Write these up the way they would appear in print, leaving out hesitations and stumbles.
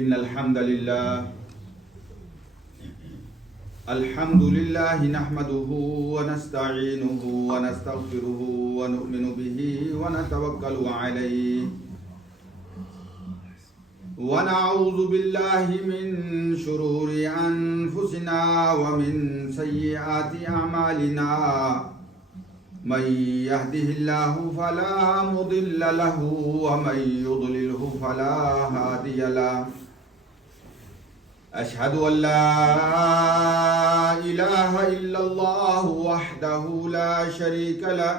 إن الحمد لله نحمده ونستعينه ونستغفره ونؤمن به ونتوكل عليه ونعوذ بالله من شرور أنفسنا ومن سيئات أعمالنا من يهده الله فلا مضل له ومن يضلله فلا هادي له أشهد أن لا إله إلا الله وحده لا شريك له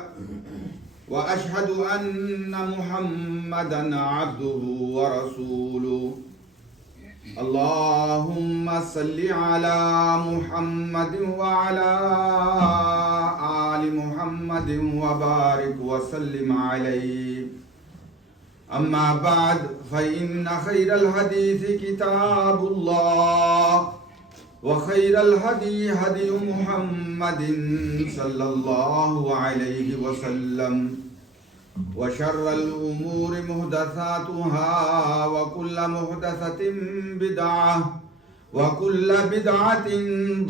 وأشهد أن محمدا عبده ورسوله اللهم صل على محمد وعلى آل محمد وبارك وسلم عليه أما بعد فإن خير الحديث كتاب الله وخير الهدي هدي محمد صلى الله عليه وسلم وشر الأمور محدثاتها وكل محدثة بدعة وكل بدعة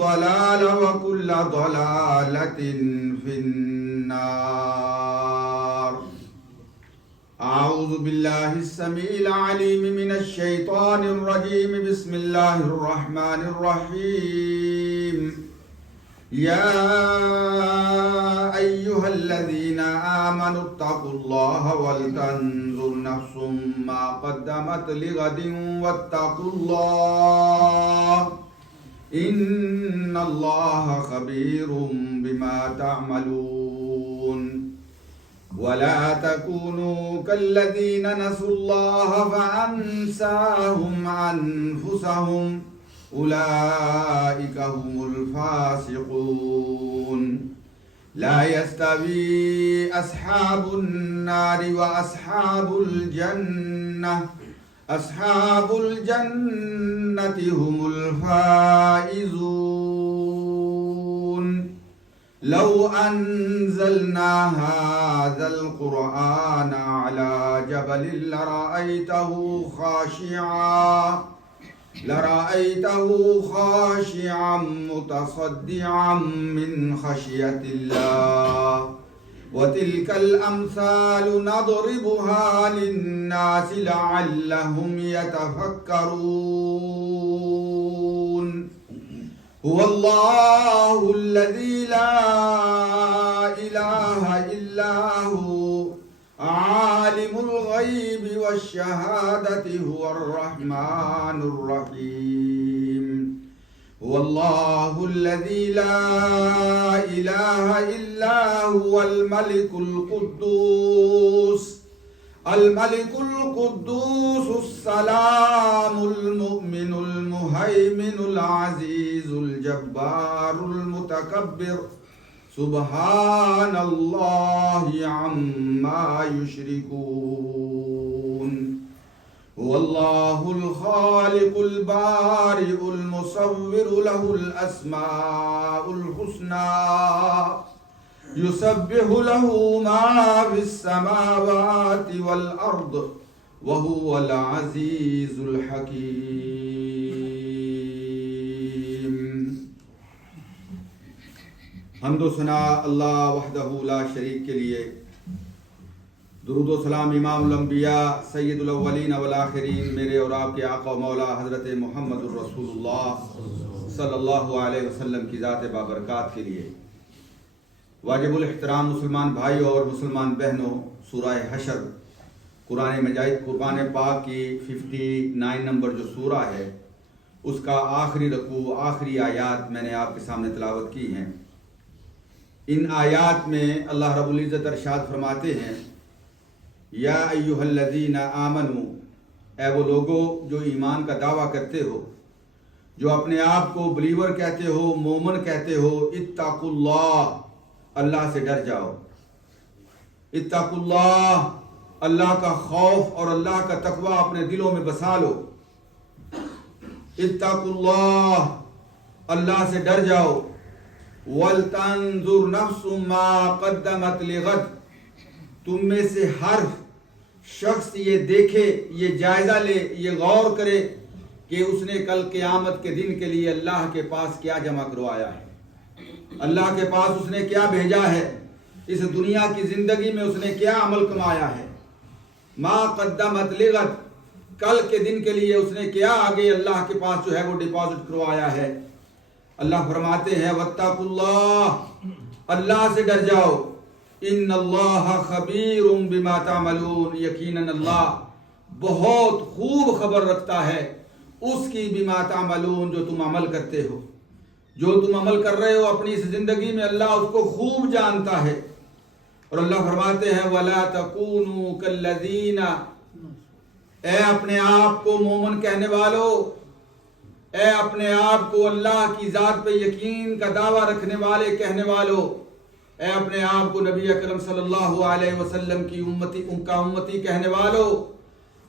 ضلالة وكل ضلالة في النار. أعوذ بالله السميع العليم من الشيطان الرجيم. بسم الله الرحمن الرحيم. يا أيها الذين آمنوا اتقوا الله ولتنظر نفس ما قدمت لغد واتقوا الله إن الله خبير بما تعملون. ولا تكونوا كالذين نسوا الله فأنساهم أنفسهم أولئك هم الفاسقون. لا يستوي أصحاب النار وأصحاب الجنة أصحاب الجنة هم الفائزون. لو أنزلنا هذا القرآن على جبل لرأيته خاشعا متصدعا من خشية الله. وتلك الأمثال نضربها للناس لعلهم يتفكرون. هو الله الذي لا إله إلا هو عالم الغيب والشهادة هو الرحمن الرحيم. هو الله الذي لا إله إلا هو الملك القدوس السلام المؤمن المهيمن العزيز الجبار المتكبر سبحان الله عما يشركون. هو الله الخالق البارئ المصور له الأسماء الحسنى يسبح له ما في السماوات والأرض وهو العزيز الحكيم. حمد و ثنا اللہ وحدہ لا شریک کے لیے. درود و سلام امام الانبیاء سید الاولین والآخرین میرے اور آپ کے آقا و مولا حضرت محمد الرسول اللہ صلی اللہ علیہ وسلم کی ذات بابرکات کے لیے. واجب الاحترام مسلمان بھائیوں اور مسلمان بہنوں، سورہ حشر قرآن پاک کی 59 نمبر جو سورہ ہے اس کا آخری رکوع آخری آیات میں نے آپ کے سامنے تلاوت کی ہیں. ان آیات میں اللہ رب العزت ارشاد فرماتے ہیں یا ایھا الذین آمنو، اے وہ لوگو جو ایمان کا دعویٰ کرتے ہو، جو اپنے آپ کو بلیور کہتے ہو، مومن کہتے ہو، اتقوا اللہ، اللہ سے ڈر جاؤ. اتقوا اللہ، اللہ کا خوف اور اللہ کا تقوی اپنے دلوں میں بسا لو. اتقوا اللہ، اللہ سے ڈر جاؤ. وَلْتَنْظُرْ نَفْسٌ مَا قَدَّمَتْ لِغَدٍ، تم میں سے ہر شخص یہ دیکھے، یہ جائزہ لے، یہ غور کرے کہ اس نے کل قیامت کے دن کے لیے اللہ کے پاس کیا جمع کروایا ہے، اللہ کے پاس اس نے کیا بھیجا ہے، اس دنیا کی زندگی میں اس نے کیا عمل کمایا ہے، ما قدمت لغد، کل کے دن کے لیے اس نے کیا آگے اللہ کے پاس جو ہے وہ ڈپازٹ کروایا ہے۔ اللہ فرماتے ہیں واتقوا اللہ، اللہ سے ڈر جاؤ، ان اللہ خبیر بما تعملون، یقیناً اللہ بہت خوب خبر رکھتا ہے اس کی بما تعملون، جو تم عمل کرتے ہو، جو تم عمل کر رہے ہو اپنی اس زندگی میں، اللہ اس کو خوب جانتا ہے۔ اور اللہ فرماتے ہیں وَلَا تَكُونُوا كَالَّذِينَ، اے اپنے آپ کو مومن کہنے والو، اے اپنے آپ کو اللہ کی ذات پہ یقین کا دعویٰ رکھنے والے کہنے والو، اے اپنے آپ کو نبی اکرم صلی اللہ علیہ وسلم کی امتی کہنے والو،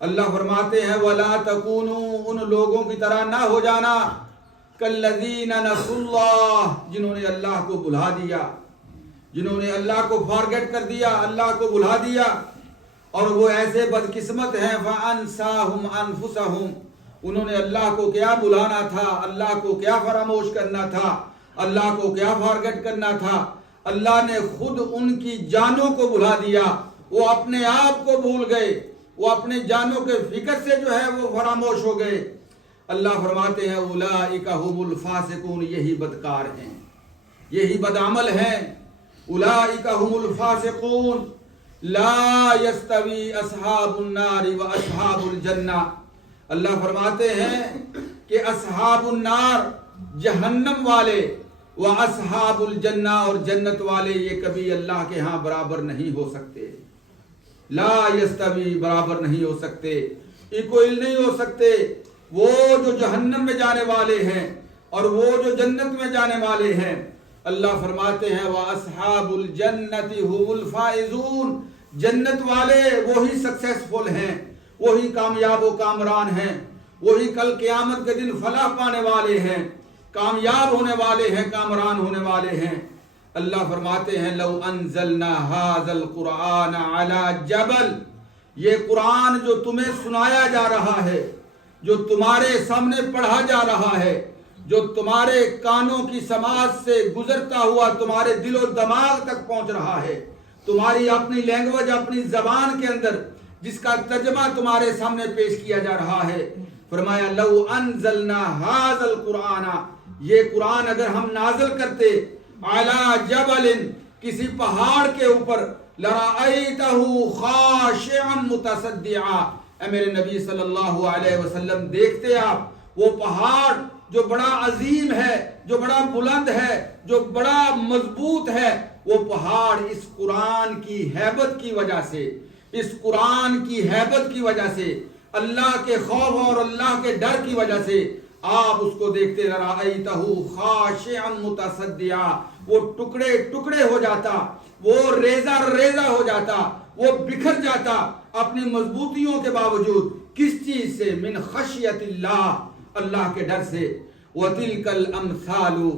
اللہ فرماتے ہیں وَلَا تَكُونُوا، ان لوگوں کی طرح نہ ہو جانا، كَالَّذِينَ نَسُوا اللَّهَ، جنہوں نے اللہ کو بھلا دیا، جنہوں نے اللہ کو فارگٹ کر دیا، اللہ کو بھلا دیا، اور وہ ایسے بدقسمت ہیں فَأَنْسَاهُمْ أَنفُسَهُمْ، انہوں نے اللہ کو کیا بھلانا تھا، اللہ کو کیا فراموش کرنا تھا، اللہ کو کیا فارگٹ کرنا تھا، اللہ نے خود ان کی جانوں کو بھلا دیا، وہ اپنے آپ کو بھول گئے، وہ اپنے جانوں کے فکر سے جو ہے وہ فراموش ہو گئے۔ اللہ فرماتے ہیں اولئک هم الفاسقون، یہی بدکار ہیں، یہی بدعمل ہیں، اولئک هم الفاسقون لا یستوی اصحاب النار و اصحاب الجنہ، اللہ فرماتے ہیں کہ اصحاب النار جہنم والے و اصحاب الجنہ اور جنت والے یہ کبھی اللہ کے ہاں برابر نہیں ہو سکتے، لا یستوی برابر نہیں ہو سکتے، ایکوئل نہیں ہو سکتے۔ وہ جو جہنم میں جانے والے ہیں اور وہ جو جنت میں جانے والے ہیں، اللہ فرماتے ہیں وَأَصْحَابُ الْجَنَّةِ هُمُ الْفَائِزُونَ، جنت والے وہی سکسیسفل ہیں، وہی کامیاب و کامران ہیں، وہی کل قیامت کے دن فلاح پانے والے ہیں، کامیاب ہونے والے ہیں، کامران ہونے والے ہیں۔ اللہ فرماتے ہیں لو انزلنا هذا القرآن على جبل، یہ قرآن جو تمہیں سنایا جا رہا ہے، جو تمہارے سامنے پڑھا جا رہا ہے، جو تمہارے کانوں کی سماعت سے گزرتا ہوا تمہارے دل و دماغ تک پہنچ رہا ہے، تمہاری اپنی لینگویج، اپنی زبان کے اندر جس کا ترجمہ تمہارے سامنے پیش کیا جا رہا ہے، فرمایا لو انزلنا هذا القرآن، یہ قرآن اگر ہم نازل کرتے علی جبل، کسی پہاڑ کے اوپر، لرأیتہ خاشعا متصدعا، اے میرے نبی صلی اللہ علیہ وسلم دیکھتے آپ وہ پہاڑ جو بڑا عظیم ہے، جو بڑا بلند ہے، جو بڑا مضبوط ہے، وہ پہاڑ اس قرآن کی ہیبت کی وجہ سے، اس قرآن کی ہیبت کی وجہ سے، اللہ کے خوف اور اللہ کے ڈر کی وجہ سے آپ اس کو دیکھتے، لرأیتہ خاشعا متصدعا، وہ ٹکڑے ٹکڑے ہو جاتا، وہ ریزہ ریزہ ہو جاتا، وہ بکھر جاتا اپنی مضبوطیوں کے باوجود، کس چیز سے؟ من خشیت اللہ، اللہ کے ڈر سے۔ وَتِلْكَ الْأَمْثَالُ،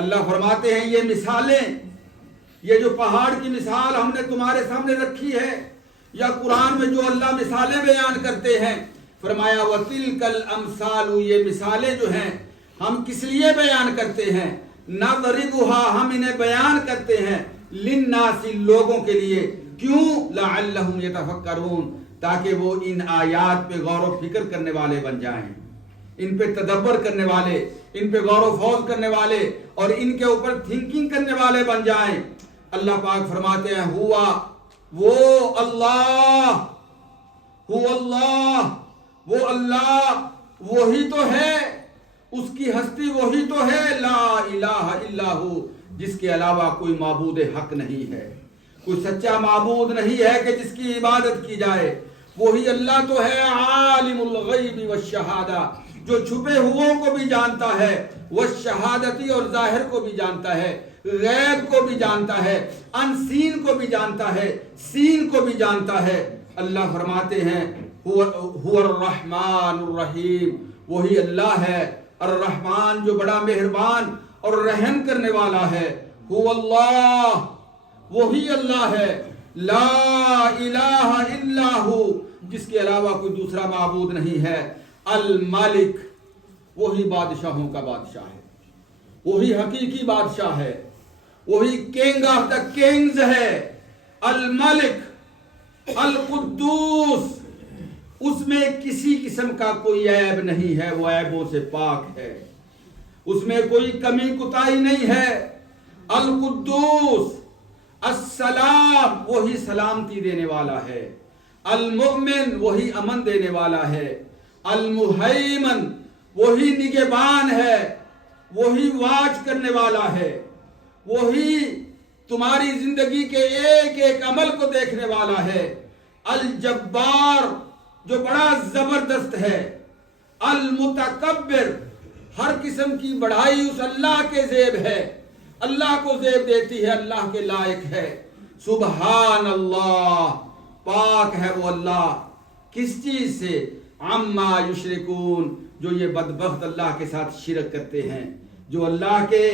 اللہ فرماتے ہیں یہ مثالیں، یہ جو پہاڑ کی مثال ہم نے تمہارے سامنے رکھی ہے، یا قرآن میں جو اللہ مثالیں بیان کرتے ہیں، فرمایا وَتِلْكَ الْأَمْثَالُ، یہ مثالیں جو ہیں ہم کس لیے بیان کرتے ہیں؟ نَضْرِبُهَا، ہم انہیں بیان کرتے ہیں، لِلنَّاسِ، لوگوں کے لیے، کیوں؟ لَعَلَّهُمْ يَتَفَكَّرُونَ، تاکہ وہ ان آیات پہ غور و فکر کرنے والے بن جائیں، ان پہ تدبر کرنے والے، ان پہ غور و خوض کرنے والے اور ان کے اوپر تھنکنگ کرنے والے بن جائیں۔ اللہ پاک فرماتے ہیں ہوا وہ اللہ، وہ اللہ وہی تو ہے، اس کی ہستی وہی تو ہے، لا الہ الا ہو، جس کے علاوہ کوئی معبود حق نہیں ہے، کوئی سچا معبود نہیں ہے کہ جس کی عبادت کی جائے، وہی اللہ تو ہے، عالم الغیب والشہادہ، جو چھپے ہوئوں کو بھی جانتا ہے، والشہادتی اور ظاہر کو بھی جانتا ہے، غیب کو بھی جانتا ہے، ان سین کو بھی جانتا ہے، سین کو بھی جانتا ہے۔ اللہ فرماتے ہیں هو الرحمن الرحیم، وہی اللہ ہے الرحمن جو بڑا مہربان اور رحم کرنے والا ہے، هو اللہ، وہی اللہ ہے، لا الہ الا ہو، جس کے علاوہ کوئی دوسرا معبود نہیں ہے، الملک، وہی بادشاہوں کا بادشاہ ہے، وہی حقیقی بادشاہ ہے، وہی کنگ آف دا کنگز ہے، الملک القدوس، اس میں کسی قسم کا کوئی عیب نہیں ہے، وہ عیبوں سے پاک ہے، اس میں کوئی کمی کوتاہی نہیں ہے۔ القدوس، السلام، وہی سلامتی دینے والا ہے، المؤمن، وہی امن دینے والا ہے، المہیمن، وہی نگہبان ہے، وہی واچ کرنے والا ہے، وہی تمہاری زندگی کے ایک ایک عمل کو دیکھنے والا ہے، الجبار، جو بڑا زبردست ہے، المتکبر، ہر قسم کی بڑائی اس اللہ کے زیب ہے، اللہ کو زیب دیتی ہے، اللہ کے لائق ہے۔ سبحان اللہ، پاک ہے وہ اللہ، کس چیز سے؟ عما یشرکون، جو یہ بدبخت اللہ کے ساتھ شرک کرتے ہیں، جو اللہ کے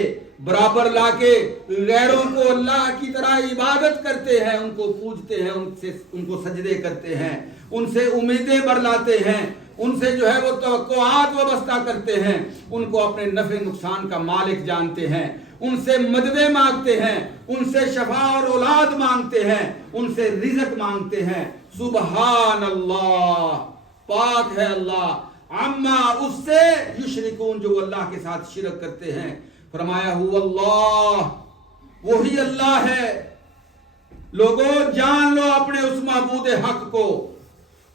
برابر لا کے غیروں کو اللہ کی طرح عبادت کرتے ہیں، ان کو پوجتے ہیں، ان کو سجدے کرتے ہیں، ان سے امیدیں برلاتے ہیں، ان سے جو ہے وہ توقعات وابستہ کرتے ہیں، ان کو اپنے نفع نقصان کا مالک جانتے ہیں، ان سے مددیں مانگتے ہیں، ان سے شفا اور اولاد مانگتے ہیں، ان سے رزق مانگتے ہیں۔ سبحان اللہ، پاک ہے اللہ، عما، اس سے، یشرکون، جو اللہ کے ساتھ شرک کرتے ہیں۔ فرمایا هو اللہ، وہی اللہ ہے۔ لوگوں جان لو اپنے اس معبود حق کو،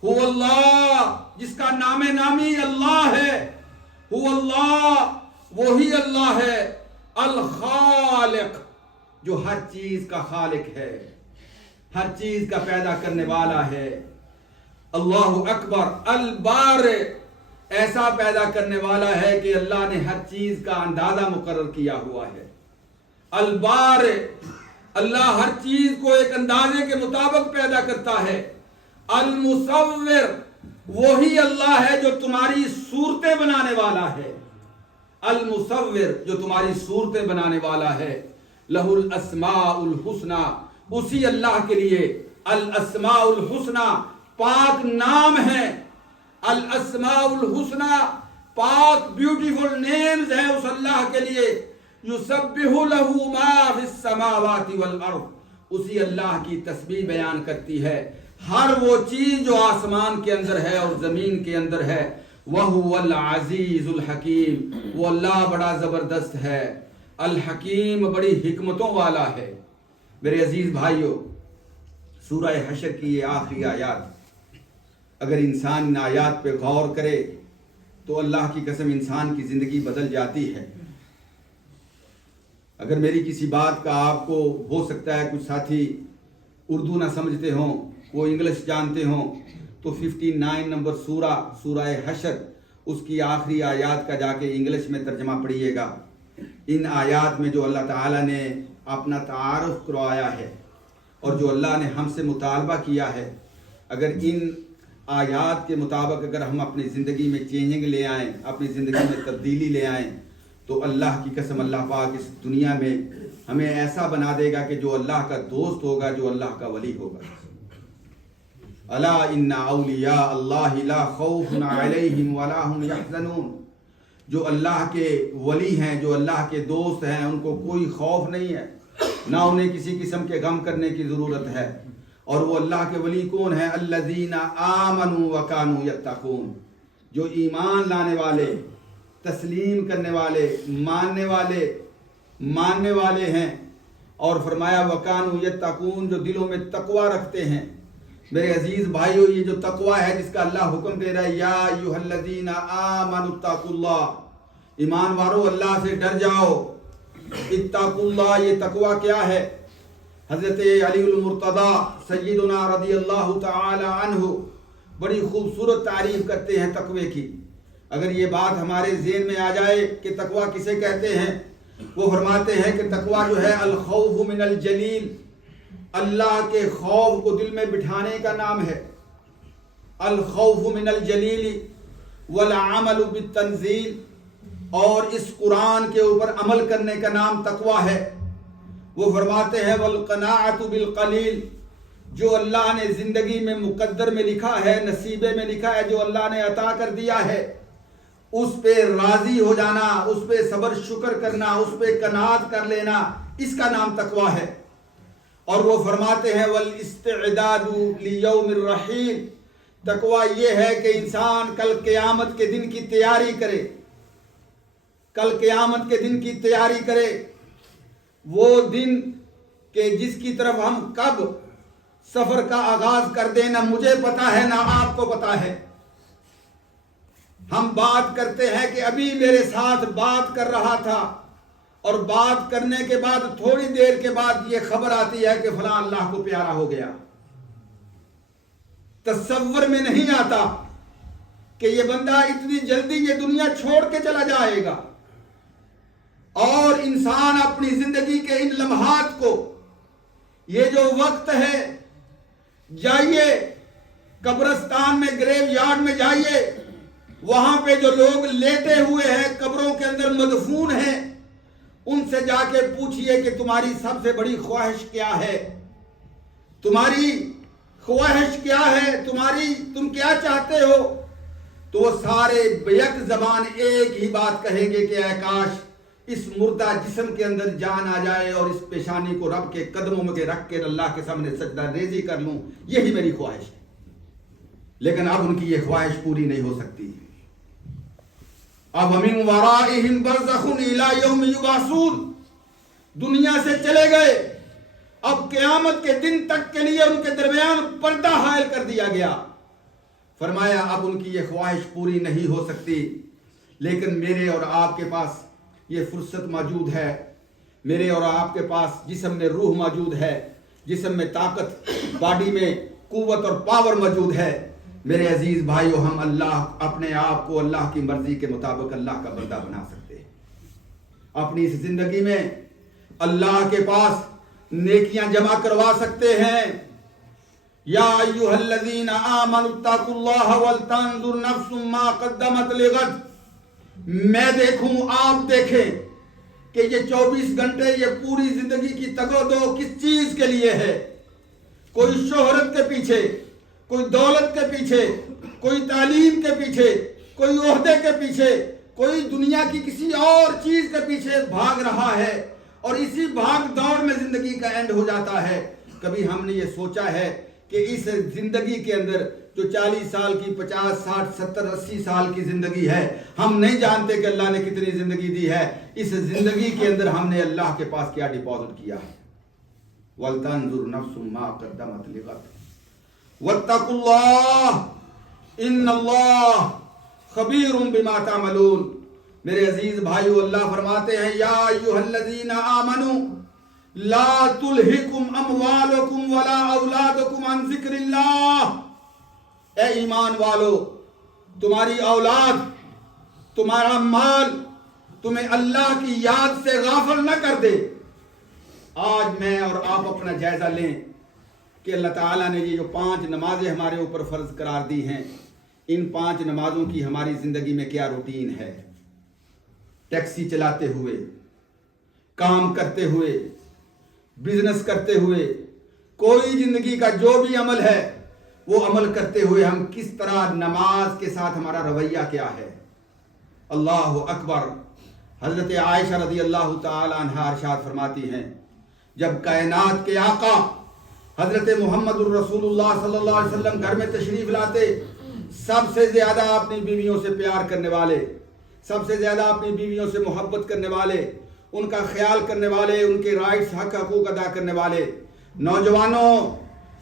هو اللہ، جس کا نام نامی اللہ ہے، هو اللہ، وہی اللہ ہے، الخالق، جو ہر چیز کا خالق ہے، ہر چیز کا پیدا کرنے والا ہے۔ اللہ اکبر، البارئ، ایسا پیدا کرنے والا ہے کہ اللہ نے ہر چیز کا اندازہ مقرر کیا ہوا ہے۔ البارئ، اللہ ہر چیز کو ایک اندازے کے مطابق پیدا کرتا ہے۔ المصور، وہی اللہ ہے جو تمہاری صورتیں بنانے والا ہے۔ المصور، جو تمہاری صورتیں بنانے والا ہے۔ لہ الاسماء الحسنی، اسی اللہ کے لیے الاسماء الحسنی، پاک نام ہے۔ الاسماء الحسنی، پاک بیوٹیفل نیمز ہیں اس اللہ کے لیے۔ یسبح لہ ما فی السماوات والارض، اسی اللہ کی تسبیح بیان کرتی ہے ہر وہ چیز جو آسمان کے اندر ہے اور زمین کے اندر ہے۔ وَهُوَ الْعَزِيزُ الْحَكِيمُ، وہ اللہ بڑا زبردست ہے، الحکیم، بڑی حکمتوں والا ہے۔ میرے عزیز بھائیو، سورہ حشر کی یہ آخری آیات، اگر انسان ان آیات پہ غور کرے تو اللہ کی قسم انسان کی زندگی بدل جاتی ہے۔ اگر میری کسی بات کا آپ کو ہو سکتا ہے کچھ ساتھی اردو نہ سمجھتے ہوں، وہ انگلش جانتے ہوں، تو 59 نمبر سورہ حشر، اس کی آخری آیات کا جا کے انگلش میں ترجمہ پڑھیے گا۔ ان آیات میں جو اللہ تعالیٰ نے اپنا تعارف کروایا ہے اور جو اللہ نے ہم سے مطالبہ کیا ہے، اگر ان آیات کے مطابق اگر ہم اپنی زندگی میں چینجنگ لے آئیں، اپنی زندگی میں تبدیلی لے آئیں، تو اللہ کی قسم اللہ پاک اس دنیا میں ہمیں ایسا بنا دے گا کہ جو اللہ کا دوست ہوگا، جو اللہ کا ولی ہوگا۔ الا ان اولیاء اللہ لا خوف علیہم ولا هم یحزنون، جو اللہ کے ولی ہیں، جو اللہ کے دوست ہیں، ان کو کوئی خوف نہیں ہے، نہ انہیں کسی قسم کے غم کرنے کی ضرورت ہے۔ اور وہ اللہ کے ولی کون ہیں؟ الذین آمنوا وکانوا یتقون، جو ایمان لانے والے، تسلیم کرنے والے، ماننے والے ہیں۔ اور فرمایا وکانوا یتقون، جو دلوں میں تقوی رکھتے ہیں۔ میرے عزیز بھائیو، یہ جو تقوی ہے جس کا اللہ حکم دے رہا ہے، یا ایھا الذین آمنوا اتقوا اللہ، ایمان وارو اللہ سے ڈر جاؤ۔ اتقوا اللہ، یہ تقوی کیا ہے؟ حضرت علی المرتضیٰ سیدنا رضی اللہ تعالی عنہ بڑی خوبصورت تعریف کرتے ہیں تقوی کی۔ اگر یہ بات ہمارے ذہن میں آ جائے کہ تقوی کسے کہتے ہیں، وہ فرماتے ہیں کہ تقوی جو ہے الخوف من الجلیل، اللہ کے خوف کو دل میں بٹھانے کا نام ہے۔ الخوف من الجلیل والعمل بالتنزیل، اور اس قرآن کے اوپر عمل کرنے کا نام تقوی ہے۔ وہ فرماتے ہیں والقناعۃ بالقلیل، جو اللہ نے زندگی میں مقدر میں لکھا ہے، نصیبے میں لکھا ہے، جو اللہ نے عطا کر دیا ہے، اس پہ راضی ہو جانا، اس پہ صبر شکر کرنا، اس پہ قناعت کر لینا، اس کا نام تقوی ہے۔ اور وہ فرماتے ہیں والاستعداد لیوم الرحیل، تقوی یہ ہے کہ انسان کل قیامت کے دن کی تیاری کرے، کل قیامت کے دن کی تیاری کرے، وہ دن کہ جس کی طرف ہم کب سفر کا آغاز کر دیں نہ مجھے پتا ہے نہ آپ کو پتا ہے۔ ہم بات کرتے ہیں کہ ابھی میرے ساتھ بات کر رہا تھا، اور بات کرنے کے بعد تھوڑی دیر کے بعد یہ خبر آتی ہے کہ فلاں اللہ کو پیارا ہو گیا۔ تصور میں نہیں آتا کہ یہ بندہ اتنی جلدی یہ دنیا چھوڑ کے چلا جائے گا، اور انسان اپنی زندگی کے ان لمحات کو، یہ جو وقت ہے، جائیے قبرستان میں، گریو یارڈ میں جائیے، وہاں پہ جو لوگ لیٹے ہوئے ہیں قبروں کے اندر مدفون ہیں، ان سے جا کے پوچھئے کہ تمہاری سب سے بڑی خواہش کیا ہے، تمہاری خواہش کیا ہے، تم کیا چاہتے ہو؟ تو وہ سارے بیک زبان ایک ہی بات کہیں گے کہ اے کاش اس مردہ جسم کے اندر جان آ جائے اور اس پیشانی کو رب کے قدموں میں رکھ کے اللہ کے سامنے سجدہ ریزی کر لوں، یہی میری خواہش ہے۔ لیکن اب ان کی یہ خواہش پوری نہیں ہو سکتی۔ اب وَمِن وَرَائِهِمْ بَرْزَخٌ إِلَىٰ يَوْمِ يُبْعَثُونَ، دنیا سے چلے گئے، اب قیامت کے دن تک کے لیے ان کے درمیان پردہ حائل کر دیا گیا۔ فرمایا اب ان کی یہ خواہش پوری نہیں ہو سکتی، لیکن میرے اور آپ کے پاس یہ فرصت موجود ہے، میرے اور آپ کے پاس جسم میں روح موجود ہے، جسم میں طاقت، باڈی میں قوت اور پاور موجود ہے۔ میرے عزیز بھائیو، ہم اپنے آپ کو اللہ کی مرضی کے مطابق اللہ کا بندہ بنا سکتے ہیں۔ اپنی اس زندگی میں اللہ کے پاس نیکیاں جمع کروا سکتے ہیں۔ یا ایھا الذین آمنوا اتقوا اللہ ولتنظر نفس ما قدمت لغد، میں دیکھوں آپ دیکھیں کہ یہ 24 گھنٹے، یہ پوری زندگی کی تگ و دو کس چیز کے لیے ہے؟ کوئی شہرت کے پیچھے، کوئی دولت کے پیچھے، کوئی تعلیم کے پیچھے، کوئی عہدے کے پیچھے، کوئی دنیا کی کسی اور چیز کے پیچھے بھاگ رہا ہے، اور اسی بھاگ دوڑ میں زندگی کا اینڈ ہو جاتا ہے۔ کبھی ہم نے یہ سوچا ہے کہ اس زندگی کے اندر جو 40 سال کی، 50، 60، 70، 80 سال کی زندگی ہے، ہم نہیں جانتے کہ اللہ نے کتنی زندگی دی ہے۔ اس زندگی کے اندر ہم نے اللہ کے پاس کیا ڈپازٹ کیا ہے۔ وَلْتَنْظُرْ نَفْسٌ مَا قَدَّمَتْ لِغَدٍ وَاتَّقُوا اللَّهَ إِنَّ اللَّهَ خَبِيرٌ بِمَا تَعْمَلُونَ۔ میرے عزیز بھائیو، اللہ فرماتے ہیں یا ایھا الذین آمنوا لا تلہکم اموالکم ولا اولادکم عن ذکر اللہ۔ اے ایمان والو، تمہاری اولاد، تمہارا مال تمہیں اللہ کی یاد سے غافل نہ کر دے۔ آج میں اور آپ اپنا جائزہ لیں کہ اللہ تعالیٰ نے یہ جو 5 نمازیں ہمارے اوپر فرض قرار دی ہیں، ان 5 نمازوں کی ہماری زندگی میں کیا روٹین ہے؟ ٹیکسی چلاتے ہوئے، کام کرتے ہوئے، بزنس کرتے ہوئے، کوئی زندگی کا جو بھی عمل ہے وہ عمل کرتے ہوئے ہم کس طرح نماز کے ساتھ ہمارا رویہ کیا ہے؟ اللہ اکبر۔ حضرت عائشہ رضی اللہ تعالی عنہا ارشاد فرماتی ہیں، جب کائنات کے آقا حضرت محمد الرسول اللہ صلی اللہ علیہ وسلم گھر میں تشریف لاتے، سب سے زیادہ اپنی بیویوں سے پیار کرنے والے، سب سے زیادہ اپنی بیویوں سے محبت کرنے والے، ان کا خیال کرنے والے، ان کے رائٹس، حق حقوق ادا کرنے والے نوجوانوں،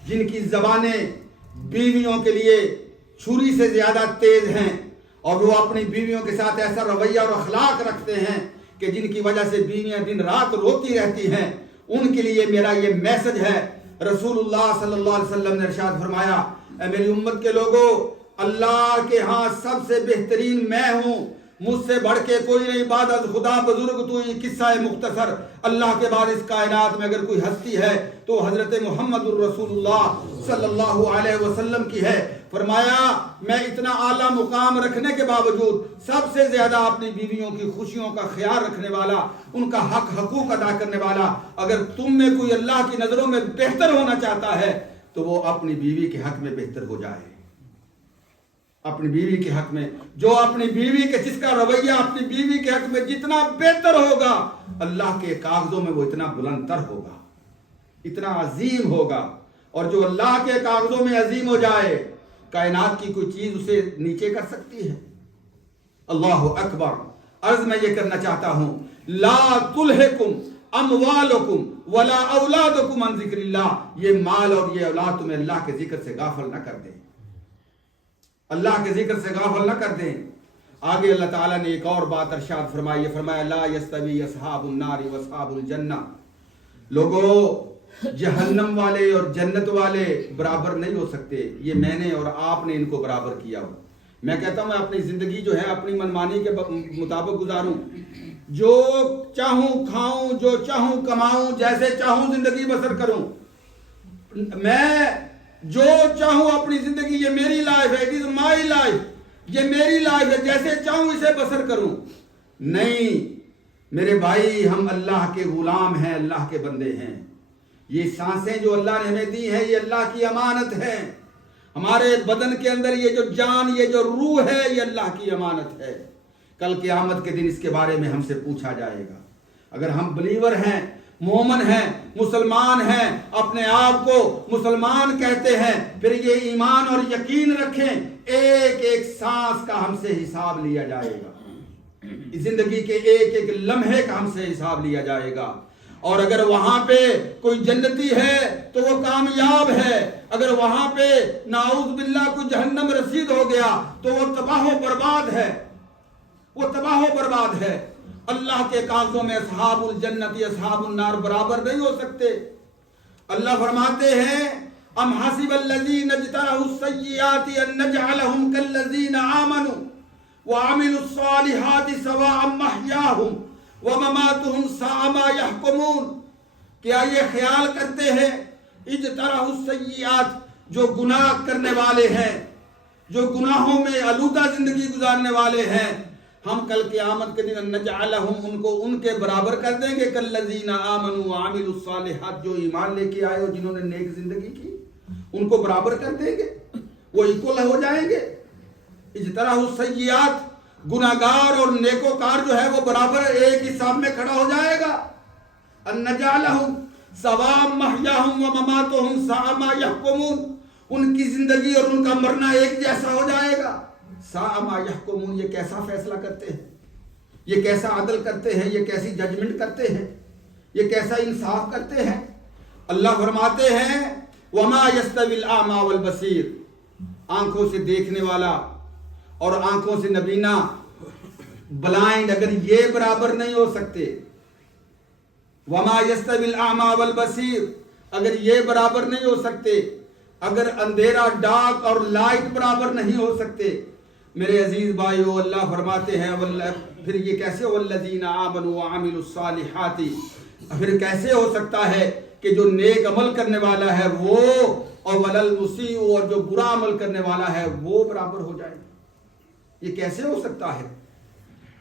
جن کی زبانیں بیویوں کے لیے چھری سے زیادہ تیز ہیں، اور وہ اپنی بیویوں کے ساتھ ایسا رویہ اور اخلاق رکھتے ہیں کہ جن کی وجہ سے بیویاں دن رات روتی رہتی ہیں، ان کے لیے میرا یہ میسج ہے۔ رسول اللہ صلی اللہ علیہ وسلم نے ارشاد فرمایا، اے میری امت کے لوگوں، اللہ کے ہاں سب سے بہترین میں ہوں، مجھ سے بڑھ کے کوئی نہیں، بعد از خدا بزرگ تو۔ یہ قصہ مختصر، اللہ کے بعد اس کائنات میں اگر کوئی ہستی ہے تو حضرت محمد الرسول اللہ صلی اللہ علیہ وسلم کی ہے۔ فرمایا میں اتنا اعلیٰ مقام رکھنے کے باوجود سب سے زیادہ اپنی بیویوں کی خوشیوں کا خیال رکھنے والا، ان کا حق حقوق ادا کرنے والا، اگر تم میں کوئی اللہ کی نظروں میں بہتر ہونا چاہتا ہے تو وہ اپنی بیوی کے حق میں بہتر ہو جائے۔ اپنی بیوی کے حق میں، جو اپنی بیوی کے جس کا رویہ اپنی بیوی کے حق میں جتنا بہتر ہوگا، اللہ کے کاغذوں میں وہ اتنا بلند تر ہوگا، اتنا عظیم ہوگا. اور جو اللہ کے کاغذوں میں عظیم ہو جائے، کائنات کی کوئی چیز اسے نیچے کر سکتی ہے. اللہ اکبر. عرض میں یہ کرنا چاہتا ہوں، لا تلہکم اموالکم ولا اولادکم عن ذکر اللہ. یہ مال اور یہ اولاد تمہیں اللہ کے ذکر سے غافل نہ کر دیں، اللہ کے ذکر سے غافل نہ کر دیں. آگے اللہ تعالیٰ نے ایک اور بات ارشاد فرمائی، یہ فرمایا لا یستوی اصحاب النار واصحاب الجنہ. لوگوں، جہنم والے اور جنت والے برابر نہیں ہو سکتے. یہ میں نے اور آپ نے ان کو برابر کیا ہو. میں کہتا ہوں میں اپنی زندگی جو ہے اپنی منمانی کے مطابق گزاروں، جو چاہوں کھاؤں، جو چاہوں کماؤں، جیسے چاہوں زندگی بسر کروں. میں جو چاہوں اپنی زندگی، یہ میری لائف ہے، اٹ از مائی لائف، یہ میری لائف ہے، جیسے چاہوں اسے بسر کروں. نہیں میرے بھائی، ہم اللہ کے غلام ہیں، اللہ کے بندے ہیں. یہ سانسیں جو اللہ نے ہمیں دی ہیں یہ اللہ کی امانت ہے. ہمارے بدن کے اندر یہ جو جان، یہ جو روح ہے، یہ اللہ کی امانت ہے. کل قیامت کے دن اس کے بارے میں ہم سے پوچھا جائے گا. اگر ہم بلیور ہیں، مومن ہیں، مسلمان ہیں، اپنے آپ کو مسلمان کہتے ہیں، پھر یہ ایمان اور یقین رکھیں ایک ایک سانس کا ہم سے حساب لیا جائے گا. زندگی کے ایک ایک لمحے کا ہم سے حساب لیا جائے گا. اور اگر وہاں پہ کوئی جنتی ہے تو وہ کامیاب ہے، اگر وہاں پہ نعوذ باللہ کوئی جہنم رسید ہو گیا تو وہ تباہ و برباد ہے، وہ تباہ و برباد ہے. اللہ کے کاغذوں میں اصحاب الجنت اصحاب النار برابر نہیں ہو سکتے. اللہ فرماتے ہیں ام حسب الذین اجترحوا السیئات ان نجعلهم کالذین آمنوا وعملوا الصالحات سواء محیاهم ومماتهم ساء ما يحکمون. کیا یہ خیال کرتے ہیں اجترحوا السیئات، جو گناہ کرنے والے ہیں، جو گناہوں میں آلودہ زندگی گزارنے والے ہیں، ہم کل قیامت کے دن نجعلہم، ان کو ان کے برابر کر دیں گے کالذین آمنوا وعملوا الصالحات، جو ایمان لے کے آئے ہو، جنہوں نے نیک زندگی کی، ان کو برابر کر دیں گے، وہ ایکول ہو جائیں گے. اجترحوا السیئات، گناہگار اور نیکوکار جو ہے وہ برابر ایک حساب میں کھڑا ہو جائے گا. ان نجعلہم سواء محیاہم ومماتہم ساء ما یحکمون، ان کی زندگی اور ان کا مرنا ایک جیسا ہو جائے گا. ساء ما یحکمون، یہ کیسا فیصلہ کرتے ہیں، یہ کیسا عدل کرتے ہیں، یہ کیسی ججمنٹ کرتے ہیں، یہ کیسا انصاف کرتے ہیں. اللہ فرماتے ہیں وما یستوی الاعمی والبصیر، آنکھوں سے دیکھنے والا اور آنکھوں سے نبینا، بلائنڈ، اگر یہ برابر نہیں ہو سکتے، وما یستوی الاعمی والبصیر، اگر یہ برابر نہیں ہو سکتے، اگر اندھیرا ڈارک اور لائٹ برابر نہیں ہو سکتے، میرے عزیز بھائیو، اللہ فرماتے ہیں پھر یہ کیسے والذین آمنوا وعملوا الصالحات، پھر کیسے ہو سکتا ہے کہ جو نیک عمل کرنے والا ہے وہ اور وللمسیء، اور جو برا عمل کرنے والا ہے وہ برابر ہو جائے. یہ کیسے ہو سکتا ہے؟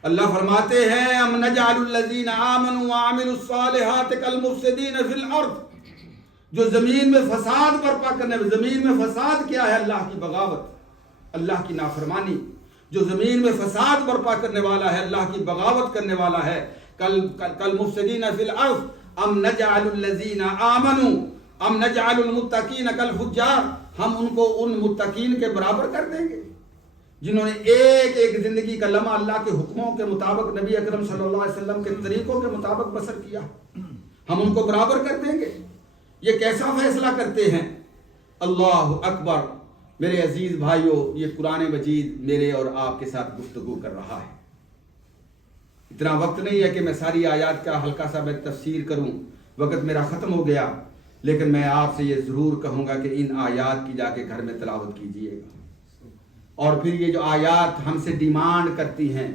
اللہ فرماتے ہیں ام نجعل الذین آمنوا وعملوا الصالحات کالمفسدین فی الارض، جو زمین میں فساد برپا کرنے، زمین میں فساد کیا ہے؟ اللہ کی بغاوت، اللہ کی نافرمانی. جو زمین میں فساد برپا کرنے والا ہے، اللہ کی بغاوت کرنے والا ہے. کالمفسدین فی الارض ام نجعل الذین آمنوا ام نجعل المتقین کالفجار، ہم ان کو ان متقین کے برابر کر دیں گے جنہوں نے ایک ایک زندگی کا لمحہ اللہ کے حکموں کے مطابق، نبی اکرم صلی اللہ علیہ وسلم کے طریقوں کے مطابق بسر کیا، ہم ان کو برابر کر دیں گے. یہ کیسا فیصلہ کرتے ہیں؟ اللہ اکبر. میرے عزیز بھائیوں، یہ قرآن مجید میرے اور آپ کے ساتھ گفتگو کر رہا ہے. اتنا وقت نہیں ہے کہ میں ساری آیات کا ہلکا سا میں تفسیر کروں، وقت میرا ختم ہو گیا. لیکن میں آپ سے یہ ضرور کہوں گا کہ ان آیات کی جا کے گھر میں تلاوت کیجئے گا. اور پھر یہ جو آیات ہم سے ڈیمانڈ کرتی ہیں،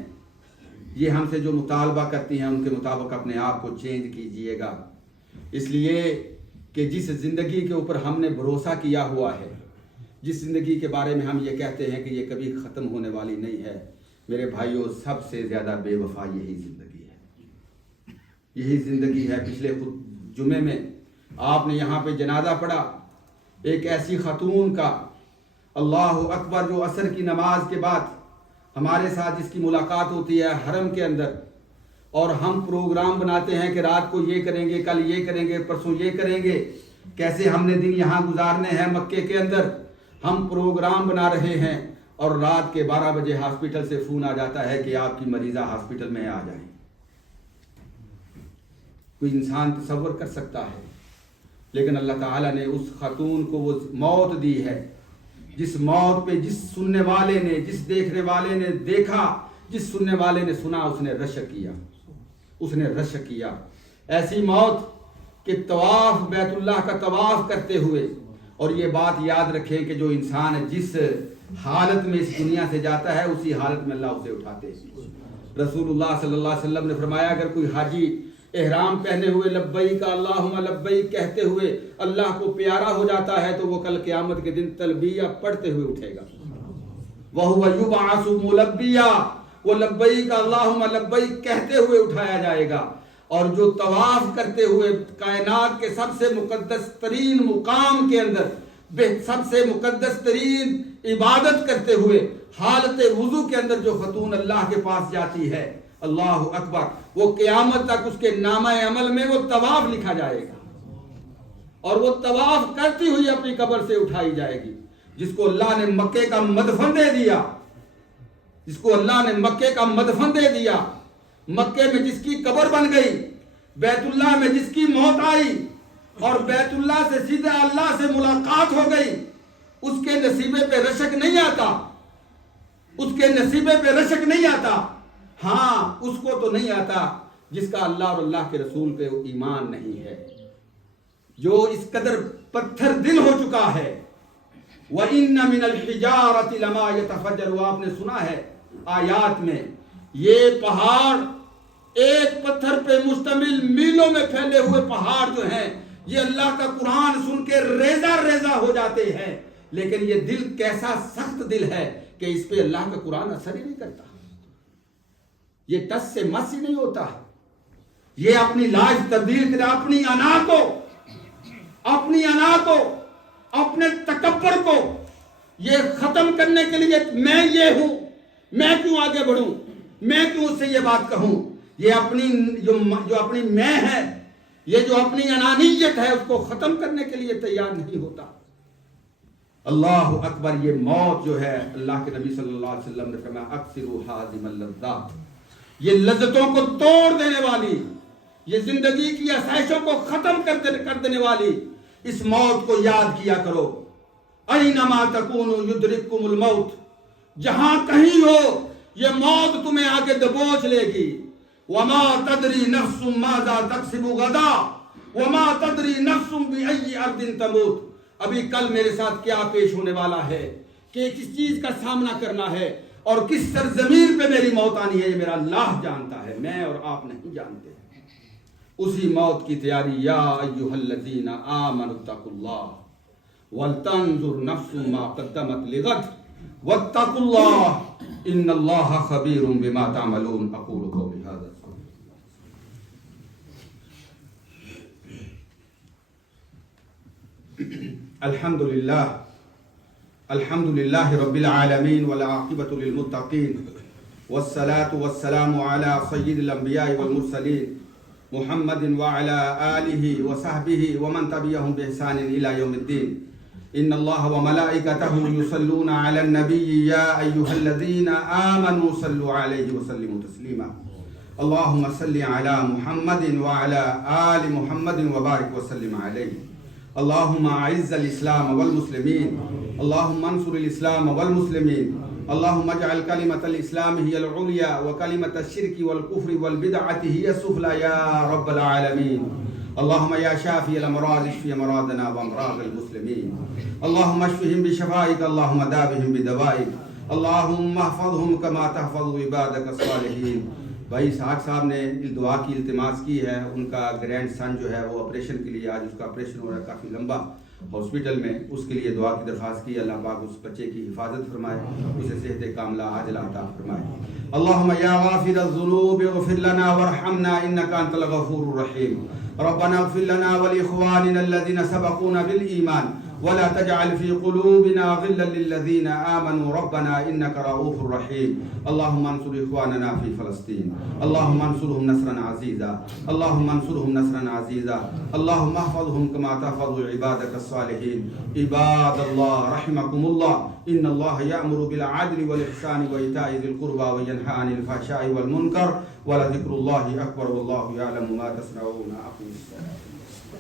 یہ ہم سے جو مطالبہ کرتی ہیں، ان کے مطابق اپنے آپ کو چینج کیجئے گا. اس لیے کہ جس زندگی کے اوپر ہم نے بھروسہ کیا ہوا ہے، جس زندگی کے بارے میں ہم یہ کہتے ہیں کہ یہ کبھی ختم ہونے والی نہیں ہے، میرے بھائیوں، سب سے زیادہ بے وفا یہی زندگی ہے. یہی زندگی ہے. پچھلے جمعے میں آپ نے یہاں پہ جنازہ پڑھا ایک ایسی خاتون کا، اللہ اکبر، جو عصر کی نماز کے بعد ہمارے ساتھ جس کی ملاقات ہوتی ہے حرم کے اندر، اور ہم پروگرام بناتے ہیں کہ رات کو یہ کریں گے، کل یہ کریں گے، پرسوں یہ کریں گے، کیسے ہم نے دن یہاں گزارنے ہیں مکے کے اندر، ہم پروگرام بنا رہے ہیں، اور رات کے 12 بجے ہاسپٹل سے فون آ جاتا ہے کہ آپ کی مریضہ ہاسپٹل میں آ جائیں۔ کوئی انسان تصور کر سکتا ہے؟ لیکن اللہ تعالیٰ نے اس خاتون کو وہ موت دی ہے، جس موت پہ جس سننے والے نے، جس دیکھنے والے نے دیکھا، جس سننے والے نے سنا، اس نے رشک کیا، اس نے رشک کیا۔ ایسی موت کہ طواف بیت اللہ کا طواف کرتے ہوئے، اور یہ بات یاد رکھیں کہ جو انسان جس حالت میں اس دنیا سے جاتا ہے اسی حالت میں اللہ اسے اٹھاتے ہیں۔ رسول اللہ صلی اللہ علیہ وسلم نے فرمایا اگر کوئی حاجی احرام پہنے ہوئے لبیک اللہم لبیک کہتے ہوئے اللہ کو پیارا ہو جاتا ہے تو وہ کل قیامت کے دن تلبیہ پڑھتے ہوئے اٹھے گا۔ وَهُوَ يُبْعَثُ مُلَبِّيًا، وہ لبیک اللہم لبیک کہتے ہوئے اٹھایا جائے گا۔ اور جو طواف کرتے ہوئے کائنات کے سب سے مقدس ترین مقام کے اندر سب سے مقدس ترین عبادت کرتے ہوئے حالت وضو کے اندر جو خاتون اللہ کے پاس جاتی ہے، اللہ اکبر، وہ قیامت تک اس کے نامہ عمل میں وہ طواف لکھا جائے گا، اور وہ طواف کرتی ہوئی اپنی قبر سے اٹھائی جائے گی۔ جس کو اللہ نے مکے کا مدفن دے دیا، جس کو اللہ نے مکے کا مدفن دے دیا، مکے میں جس کی قبر بن گئی، بیت اللہ میں جس کی موت آئی اور بیت اللہ سے سیدھا اللہ سے ملاقات ہو گئی، اس کے نصیبے پہ رشک نہیں آتا، اس کے نصیبے پہ رشک نہیں آتا۔ ہاں اس کو تو نہیں آتا جس کا اللہ اور اللہ کے رسول پہ ایمان نہیں ہے، جو اس قدر پتھر دل ہو چکا ہے۔ وَإِنَّ مِنَ الْحِجَارَةِ لَمَا يَتَفَجَّرُ، آپ نے سنا ہے آیات میں، یہ پہاڑ ایک پتھر پہ مشتمل میلوں میں پھیلے ہوئے پہاڑ جو ہیں، یہ اللہ کا قرآن سن کے ریزہ ریزہ ہو جاتے ہیں، لیکن یہ دل کیسا سخت دل ہے کہ اس پہ اللہ کا قرآن اثر ہی نہیں کرتا، یہ ٹس سے مس ہی نہیں ہوتا، یہ اپنی لاج تبدیل کرے، اپنی انا کو اپنے تکبر کو یہ ختم کرنے کے لیے، میں یہ ہوں، میں کیوں آگے بڑھوں، میں کیوں اس سے یہ بات کہوں، یہ اپنی جو اپنی میں ہے، یہ جو اپنی انانیت ہے، اس کو ختم کرنے کے لیے تیار نہیں ہوتا۔ اللہ اکبر، یہ موت جو ہے، اللہ کے نبی صلی اللہ علیہ وسلم نے فرمایا اکثروا حازم اللذات، یہ لذتوں کو توڑ دینے والی، یہ زندگی کی آسائشوں کو ختم کر دینے والی اس موت کو یاد کیا کرو۔ اینما تکونوا یدرککم الموت، جہاں کہیں ہو یہ موت تمہیں آگے دبوچ لے گی۔ وما تدری نفس ماذا تکسب غدا وما تدری نفس بأی ارض تموت، ابھی کل میرے ساتھ کیا پیش ہونے والا ہے، کہ کس چیز کا سامنا کرنا ہے اور کس سرزمین پہ میری موت آنی ہے، یہ میرا اللہ جانتا ہے، میں اور آپ نہیں جانتے۔ اسی موت کی تیاری، یا ایھا الذین آمنوا اتقوا اللہ ولتنظر نفس ما قدمت لغد واتقوا اللہ ان اللہ خبیر بما تعملون۔ اقول قولی ھذا۔ الحمد للہ رب العالمین والعاقبۃ للمتقین والصلاة والسلام علی سید الانبیاء والمرسلین محمد وعلى آلہ وصحبہ ومن تبعہم بإحسان الی یوم الدین۔ ان اللہ وملائکتہ یصلون علی النبی یا ایھا الذین آمنوا صلوا علیہ وسلموا تسلیما۔ اللہم صل علی محمد وعلى آل محمد وبارک وسلم علیہ۔ اللہم اعز الاسلام والمسلمین، اللہم انصر الاسلام والمسلمین، اللہم اجعل کلمۃ الاسلام ہی العلیٰ وکلمۃ الشرک والکفر والبدعۃ ہی السفلی یا رب العالمین۔ اللہم یا شافی الامراض اشفی امراضنا وامراض المسلمین، اللہم اشفہم بشفائک، اللہم داوہم بدوائک، اللہم احفظہم کما تحفظ عبادک الصالحین۔ بھائی اسحاق صاحب نے دعا کی التماس کی ہے، ان کا گرینڈ سن جو ہے وہ آپریشن کے لیے، آج اس کا آپریشن ہو رہا ہے کافی لمبا ہاسپٹل میں، اس کے لیے دعا کی درخواست کی، اللہ پاک اس بچے کی حفاظت فرمائے، اسے صحت کاملہ عاجلہ عطا فرمائے۔ اللہم یا غافر الذنوب اغفر لنا وارحمنا انک انت الغفور الرحیم۔ ربنا اغفر لنا ولاخواننا الذین سبقونا بالایمان ولا تجعل في قلوبنا غلا للذين آمنوا ربنا إنك رؤوف رحيم. اللهم انصر إخواننا في فلسطين، اللهم انصرهم نصرا عزيزا، اللهم انصرهم نصرا عزيزا، اللهم احفظهم كما تحفظ عبادك الصالحين. عباد الله رحمكم الله، إن الله يأمر بالعدل والإحسان وإيتاء ذي القربى وينهى عن الفحشاء والمنكر ولذكر الله أكبر والله يعلم ما تصنعون. أقم الصلاة.